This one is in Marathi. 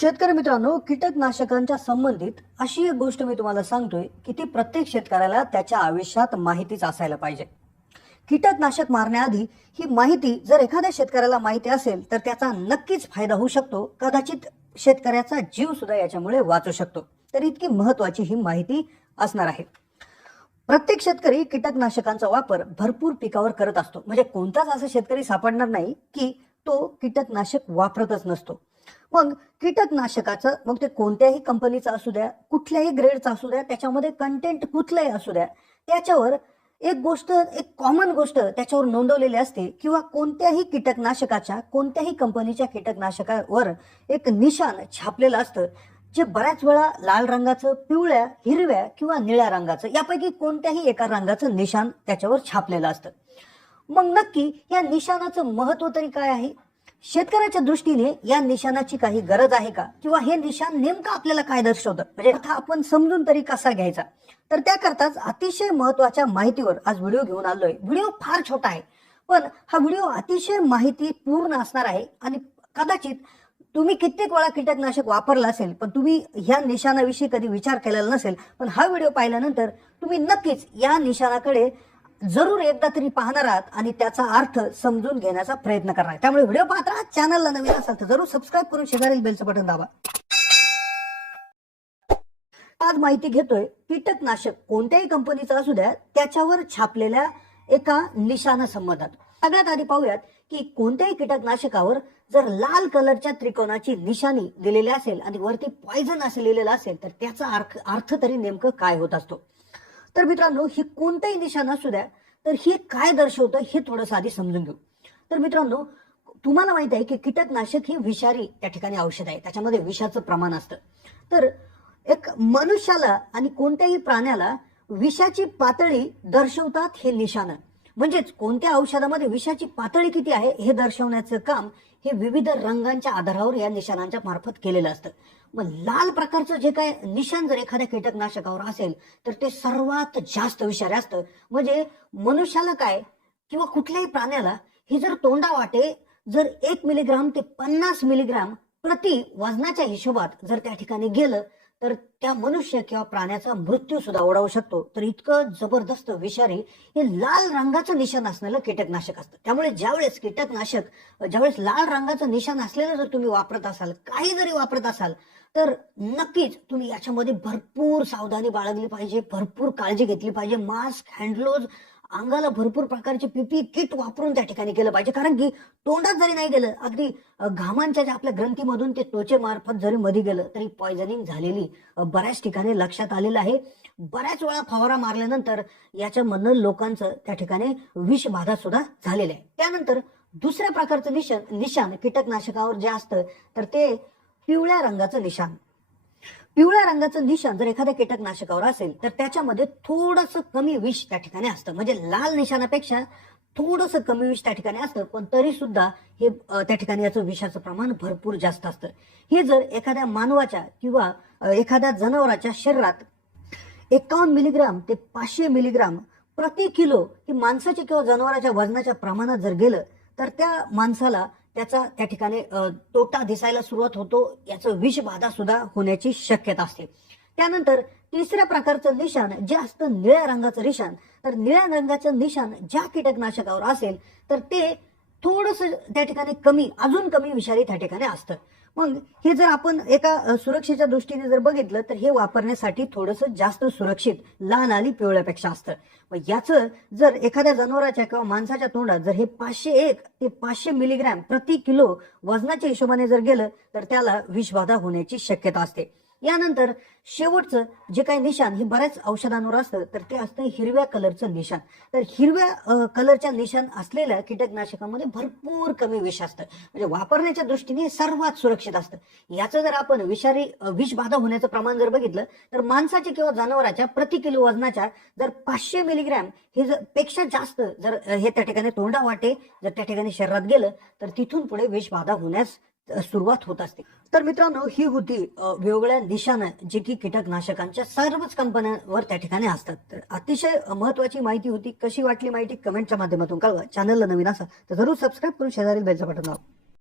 शेतकरी मित्रांनो कीटकनाशकांच्या संबंधित अशी एक गोष्ट मी तुम्हाला सांगतोय की ती प्रत्येक शेतकऱ्याला त्याच्या आयुष्यात माहितीच असायला पाहिजे. कीटकनाशक मारण्याआधी ही माहिती जर एखाद्या शेतकऱ्याला माहिती असेल तर त्याचा नक्कीच फायदा होऊ शकतो. कदाचित शेतकऱ्याचा जीव सुद्धा याच्यामुळे वाचू शकतो. तर इतकी महत्वाची ही माहिती असणार आहे. प्रत्येक शेतकरी कीटकनाशकांचा वापर भरपूर पिकावर करत असतो. म्हणजे कोणताच असा शेतकरी सापडणार नाही की तो कीटकनाशक वापरतच नसतो. मग कीटकनाशकाचं मग ते कोणत्याही कंपनीचं असू द्या कुठल्याही ग्रेडचं असू द्या त्याच्यामध्ये कंटेंट कुठलंही असू द्या त्याच्यावर एक गोष्ट एक कॉमन गोष्ट त्याच्यावर नोंदवलेली असते किंवा कोणत्याही कीटकनाशकाच्या कोणत्याही कंपनीच्या कीटकनाशकावर एक निशाण छापलेलं असतं जे बऱ्याच वेळा लाल रंगाचं पिवळ्या हिरव्या किंवा निळ्या रंगाचं यापैकी कोणत्याही एका रंगाचं निशाण त्याच्यावर छापलेलं असतं. मग नक्की या निशाणाचं महत्त्व तरी काय आहे? शेतकऱ्याच्या दृष्टीने या निशाणाची काही गरज आहे का? किंवा हे निशाण नेमकं आपल्याला काय दर्शवतं? म्हणजे अर्थ आपण समजून तरी कसा घ्यायचा? तर त्याकरताच अतिशय महत्त्वाच्या माहितीवर आज व्हिडिओ घेऊन आलोय. व्हिडिओ फार छोटा आहे. पण हा व्हिडिओ अतिशय माहिती पूर्ण असणार आहे. आणि कदाचित तुम्ही कित्येक वेळा कीटकनाशक वापरलं असेल पण तुम्ही ह्या निशाणाविषयी कधी विचार केलेला नसेल पण हा व्हिडिओ पाहिल्यानंतर तुम्ही नक्कीच या निशाणाकडे जरूर एकदा तरी पाहणार आहात आणि त्याचा अर्थ समजून घेण्याचा प्रयत्न करणार त्यामुळे व्हिडिओ पाहत राहा चॅनलला नवीन असाल तर जरूर सबस्क्राईब करून शेजारील बेलचं बटन दाबा. आज माहिती घेतोय कीटकनाशक कोणत्याही कंपनीचं असू द्या त्याच्यावर छापलेल्या एका निशाणा संबंधात. सगळ्यात आधी पाहूयात की कोणत्याही कीटकनाशकावर जर लाल कलरच्या त्रिकोणाची निशाणी दिलेली असेल आणि वरती पॉयझन असं लिहिलेलं असेल तर त्याचा अर्थ अर्थ तरी नेमकं काय होत असतो? तर मित्रांनो ही कोणत्याही निशाण असू द्या तर हे काय दर्शवतं हे थोडंसं आधी समजून घेऊ. तर मित्रांनो तुम्हाला माहीत आहे की कीटकनाशक हे विषारी त्या ठिकाणी औषध आहे. त्याच्यामध्ये विषाचं प्रमाण असतं. तर एक मनुष्याला आणि कोणत्याही प्राण्याला विषाची पातळी दर्शवतात हे निशाणं. म्हणजेच कोणत्या औषधामध्ये विषाची पातळी किती आहे हे दर्शवण्याचं काम हे विविध रंगांच्या आधारावर या निशाणांच्या मार्फत केलेलं असतं. मग लाल प्रकारचं जे काय निशाण जर एखाद्या कीटकनाशकावर असेल तर ते सर्वात जास्त विषारी असतं. म्हणजे मनुष्याला काय किंवा कुठल्याही प्राण्याला हे जर तोंडा वाटे जर एक मिलीग्राम ते पन्नास मिलीग्राम प्रति वजनाच्या हिशोबात जर त्या ठिकाणी गेलं तर त्या मनुष्य किंवा प्राण्याचा मृत्यू सुद्धा ओढावू शकतो. तर इतकं जबरदस्त विषारी हे लाल रंगाचं निशाण असलेलं कीटकनाशक असतं. त्यामुळे ज्यावेळेस कीटकनाशक ज्यावेळेस लाल रंगाचं निशाण असलेलं जर तुम्ही वापरत असाल काही जरी वापरत असाल तर नक्कीच तुम्ही याच्यामध्ये भरपूर सावधानी बाळगली पाहिजे भरपूर काळजी घेतली पाहिजे. मास्क हँडग्लोज अंगाला भरपूर प्रकारचे पीपी किट वापरून त्या ठिकाणी केलं पाहिजे. कारण की तोंडात जरी नाही गेलं अगदी घामांच्या ज्या आपल्या ग्रंथीमधून ते त्वचेमार्फत जरी मध्ये गेलं तरी पॉयझनिंग झालेली बऱ्याच ठिकाणी लक्षात आलेलं आहे. बऱ्याच वेळा फवारा मारल्यानंतर याच्यामधनं लोकांचं त्या ठिकाणी विषबाधा सुद्धा झालेलं आहे त्यानंतर दुसऱ्या प्रकारचं निशाण निशाण कीटकनाशकावर जे असतं तर ते पिवळ्या रंगाचं निशाण. पिवळ्या रंगाचं निशाण जर एखाद्या कीटकनाशकावर असेल तर त्याच्यामध्ये थोडंसं कमी विष त्या ठिकाणी असतं. म्हणजे लाल निशाणापेक्षा थोडंसं कमी विष त्या ठिकाणी असतं पण तरी सुद्धा हे त्या ठिकाणी याचं विषाचं प्रमाण भरपूर जास्त असतं. हे जर एखाद्या मानवाच्या किंवा एखाद्या जनावराच्या शरीरात एकावन्न मिलीग्राम ते पाचशे मिलीग्राम प्रति किलो हे माणसाच्या किंवा जनावराच्या वजनाच्या प्रमाणात जर गेलं तर त्या माणसाला त्याचा त्या ठिकाणी तोटा दिसायला सुरुवात होतो याचं विषबाधा सुद्धा होण्याची शक्यता असते. त्यानंतर तिसऱ्या प्रकारचं निशाण जे असतं निळ्या रंगाचं निशाण. तर निळ्या रंगाचं निशाण ज्या कीटकनाशकावर असेल तर ते थोडस त्या ठिकाणी कमी अजून कमी विषारी त्या ठिकाणी असतं. मग हे जर आपण एका सुरक्षेच्या दृष्टीने जर बघितलं तर हे वापरण्यासाठी थोडंसं जास्त सुरक्षित लहान आणि पिवळ्यापेक्षा असतं मग याचं जर एखाद्या जनावराच्या किंवा माणसाच्या तोंडात जर हे पाचशे एक ते पाचशे मिलीग्रॅम प्रति किलो वजनाच्या हिशोबाने जर गेलं तर त्याला विषबाधा होण्याची शक्यता असते. यानंतर शेवटचं जे काही निशाण हे बऱ्याच औषधांवर असतं तर ते असतं हिरव्या कलरचं निशाण. तर हिरव्या कलरच्या निशाण असलेल्या कीटकनाशकामध्ये भरपूर कमी विष असतं. म्हणजे वापरण्याच्या दृष्टीने सर्वात सुरक्षित असतं. याचं जर आपण विषारी विषबाधा होण्याचं प्रमाण जर बघितलं तर माणसाच्या किंवा जनावराच्या प्रति किलो वजनाच्या जर पाचशे मिलीग्रॅम हे जर पेक्षा जास्त जर हे त्या ठिकाणी तोंडा वाटे जर त्या ठिकाणी शरीरात गेलं तर तिथून पुढे विषबाधा होण्यास सुरुवात होत असते. तर मित्रांनो ही होती वेगवेगळ्या निशाणं जे की कीटकनाशकांच्या सर्वच कंपन्यांवर त्या ठिकाणी असतात. तर अतिशय महत्वाची माहिती होती. कशी वाटली माहिती कमेंटच्या माध्यमातून कळवा. चॅनलला नवीन असा तर जरूर सबस्क्राईब करून शेजारील बेलचं बटन दाबा.